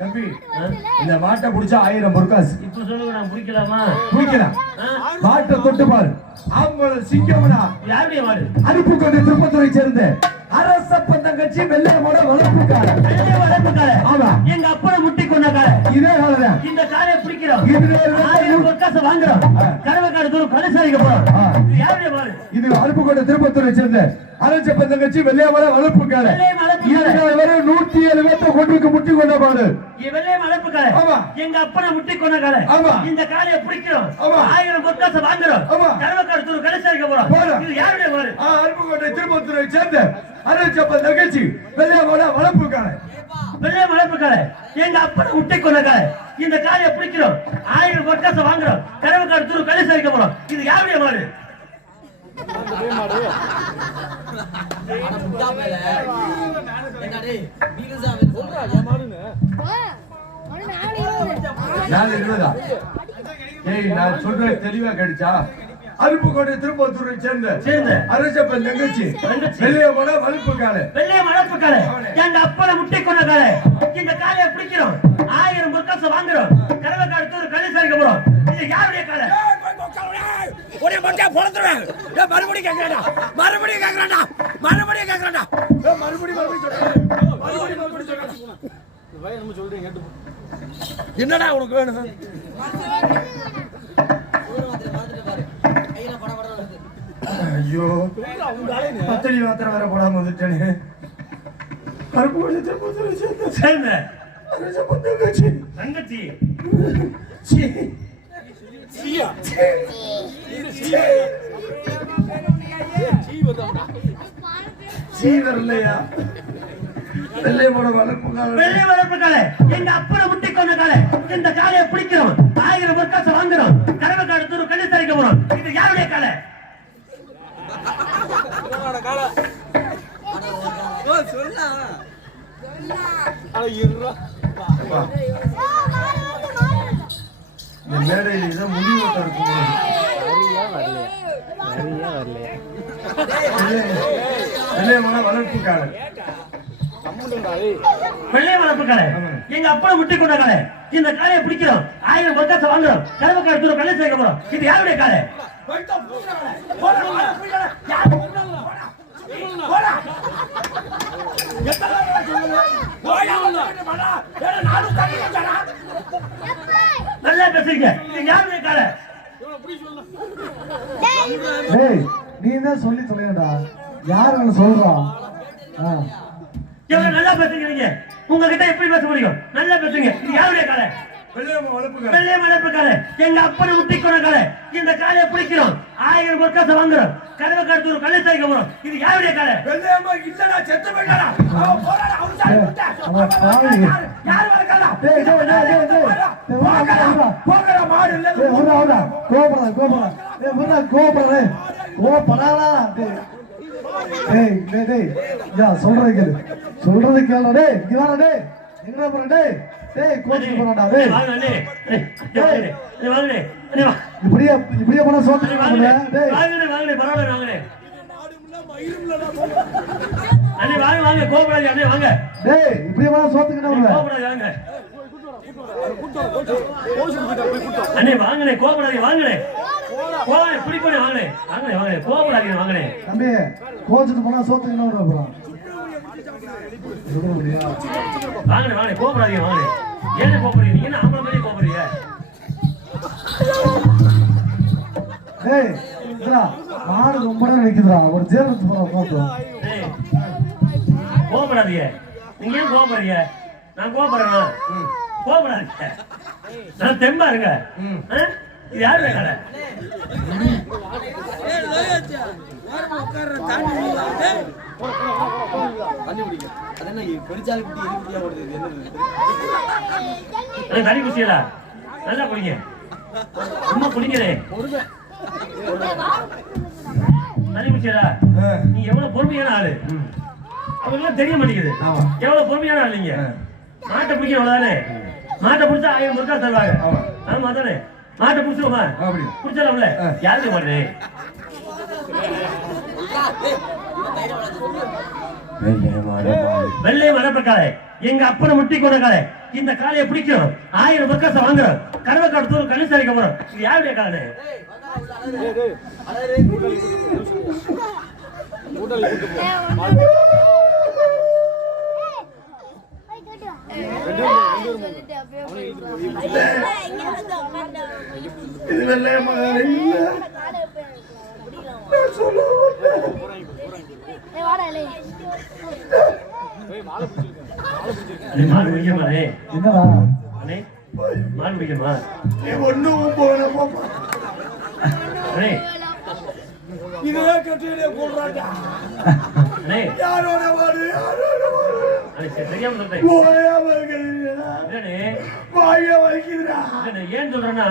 தம்பி இந்த மாட்டை புடிச்சா 1000 பொற்காசு. இப்ப சொல்லுங்க, நான் பிடிக்கலாமா? பிடிக்கலாம். மாட்டை தொட்டு பாரு. ஆம்பள சிங்கம்னா யாருடைய மாடு? அருப்புக்கோட்டை திருப்பத்தூரை சேர்ந்த அரச பந்தங்கச்சி வெள்ளையமோட வளர்ப்புக்கார. வெள்ளைய வளர்ப்புக்கார. ஆமா. எங்க அப்பனை முட்டி கொண்ட கால. இதே காலதான். இந்த காலையை பிடிக்கிறோம். 1000 பொற்காசு வாங்குறோம். கருவக்காடு தூரம் கடைசாரிக்க போறோம். இது யாருடைய மாடு? இது அருப்புக்கோட்டை திருப்பத்தூரை சேர்ந்த அரச பந்தங்கச்சி வெள்ளையமோட வளர்ப்புக்கார. இதுல வர 107 பேர்த்த கொண்டுக்கு முட்டி கொண்ட மாடு. வெள்ளைய வளர்ப்புக்கார. ஆமா. எங்க அப்பனை முட்டி கொண்ட கால. ஆமா. இந்த காலையை பிடிக்கிறோம். ஆமா. 1000 பொற்காசு வாங்குறோம். ஆமா. கருவக்காடு தூரம் கடைசாரிக்க போறோம். இது யாருடைய மாடு? அருப்புக்கோட்டை திருப்பத்தூரை சேர்ந்த அரச பந்தங்கச்சி வெள்ளையமோட வளர்ப்புக்கார. வெள்ளைய வளர்ப்புக்கார. எங்க அப்பனை முட்டி கொண்ட கால. இந்த காலையை பிடிக்கிறோம். 1000 பொற்காசு வாங்குறோம். கருவக்காடு தூரம் கடைசாரிக்க போறோம். இது யாருடைய மாடு? நான் சொல்ற தெளிவா கிடைச்சா அருப்புக்கோட்டை திருப்பத்தூரை சேர்ந்த அரசப்பன் தங்கச்சி வெள்ளையமோட வளர்ப்புக்கார. வெள்ளைய வளர்ப்புக்கார. எங்க அப்பனை முட்டி கொண்ட கால. இந்த காலையை பிடிக்கிறோம். 1000 பொற்காசு வாங்குறோம். கருவக்காடு தூரம் கடைசாரிக்க போறோம். இது யாருடைய காலை? ஒரே மொட்டை பொளந்துறேன். மறுபடியும் கேக்குறேன்டா. மறுபடியும் கேக்குறேன்டா. மறுபடியும் கேக்குறேன்டா. மறுபடியும் சொல்றேன். என்னடா உனக்கு வேணும்? ஐயோ, பத்தடி மாத்திரம் வேற போடாம வந்துட்டேனே. அருப்புக்கோட்டை திருப்பத்தூரை சேர்ந்த அரசப்பன் தங்கச்சி தங்கச்சி சீவர்லையா வெள்ளையமோட வளர்ப்புக்கார. வெள்ளைய வளர்ப்புக்கார. எங்க அப்பனை முட்டி கொண்ட கால. இந்த காலையை பிடிக்கிறோம். 1000 பொற்காசு வாங்குறோம். கருவக்காடு தூரம் கடைசாரிக்க போறோம். இது யாருடைய காலை? இந்த மேடையில் இதான் முடிவு தரக்கும். வெள்ளையமோட வளர்ப்புக்கார. வெள்ளைய வளர்ப்புக்கார. எங்க அப்பனை முட்டி கொண்ட கால. இந்த காலையை பிடிக்கிறோம். 1000 பொற்காசு வாங்குறோம். கருவக்காடு தூரம் கடைசாரிக்க போறோம். இது யாருடைய காலை? நல்லா பேசுறீங்க. இது யாருடைய காலை? நீ தான் சொல்லி தொலைடா. யாரு சொல்றான்? எவ்வளவு நல்லா பேசுறீங்க நீங்க. உங்ககிட்ட எப்படி பேச முடியும்? நல்லா பேசுறீங்க. இது யாருடைய காலை? வெள்ளைய வளர்ப்புக்கார. எங்க அப்பனை முட்டி கொண்ட காலை. இந்த காலையை பிடிக்கிறோம். 1000 பொற்காசு வாங்குறோம். கருவக்காடு தூரம் கடைசாரிக்க போறோம். இது யாருடைய காலை? வெள்ளையம்மா இல்லடா, செத்து போயிட்டாடா. அவன் போறாடா, அவன் சாரி விட்டா. யார் வரக்கடா? போங்கடா மாடு இல்ல. சொல்றது கேளு. எங்க போற? கோச்சுக்கு போறாடா. இப்படியே போனா சோத்து. வாங்க கோபப்படாது. அண்ணே வாங்க. இப்படியே போனா சோத்துக்கிட்ட வாங்க. அண்ணே வாங்கனே, கோபப்படாதீங்க. வாங்கனே பிடிக்கணும். வாங்கனே வாங்கனே கோபப்படாதீங்க. வாங்கனே தம்பி, கோச்சுட்டு போனா சோத்துக்கிட்ட அப்புறம் வாங்கனே கோபப்படாதீங்க. வாங்கனே ஏன் கோபப்படுறீங்க? நீங்க என்ன ஆம்பளை மாதிரி கோபப்படுறீங்க? மாடு ரொம்ப நேரம் நிக்குதுடா. ஒரு ஜேர்னத்து போறோம். கோபப்படாதீங்க. நீங்க ஏன் கோபப்படுறீங்க? நான் கோபப்படுறேன். கோபப்படாதீங்க. நான் தெம்பா இருங்க. இது யாரு கடை? தனி குடிச்சீங்களா? நல்லா குடிங்க. சும்மா குடிக்கிறே. தனி குடிச்சீங்களா? நீ எவ்வளவு பொறுமையான ஆளு. அவங்களுக்கு தெரிய மாட்டேங்குது. எவ்வளவு பொறுமையான ஆள் நீங்க. மாட்டை பிடிக்க அவ்வளவுதானே. மாட்டை பிடிச்சா 1000 பொருட்கள் தருவாங்க. ஆமா தானே. மாட்டை பிடிச்சிருமா? பிடிச்சிடலாம்ல. யாருக்கு மாட்டேன்? வெள்ளை வளர்ப்புக்காரே எங்க அப்பனை முட்டி கொண்ட காலை இந்த காலையை பிடிக்கும் 1000 பக்காசம் வாங்குறோம் கடவை காலத்தூர் கணிசாரிக்க போறோம் இது யாருடைய காலனே மாடு பிடிக்கமாடே என்னடா அண்ணே மாடு பிடிக்கமா ஒண்ணும் போன அண்ணே இதே கட்டிலே போடுறாடா அண்ணே யாரோட வாடு அண்ணே தெரியாம சொல்றேன் போயா வருகிறீங்களா என்னண்ணே வாய வைக்கிறா ஏன் சொல்றேன்னா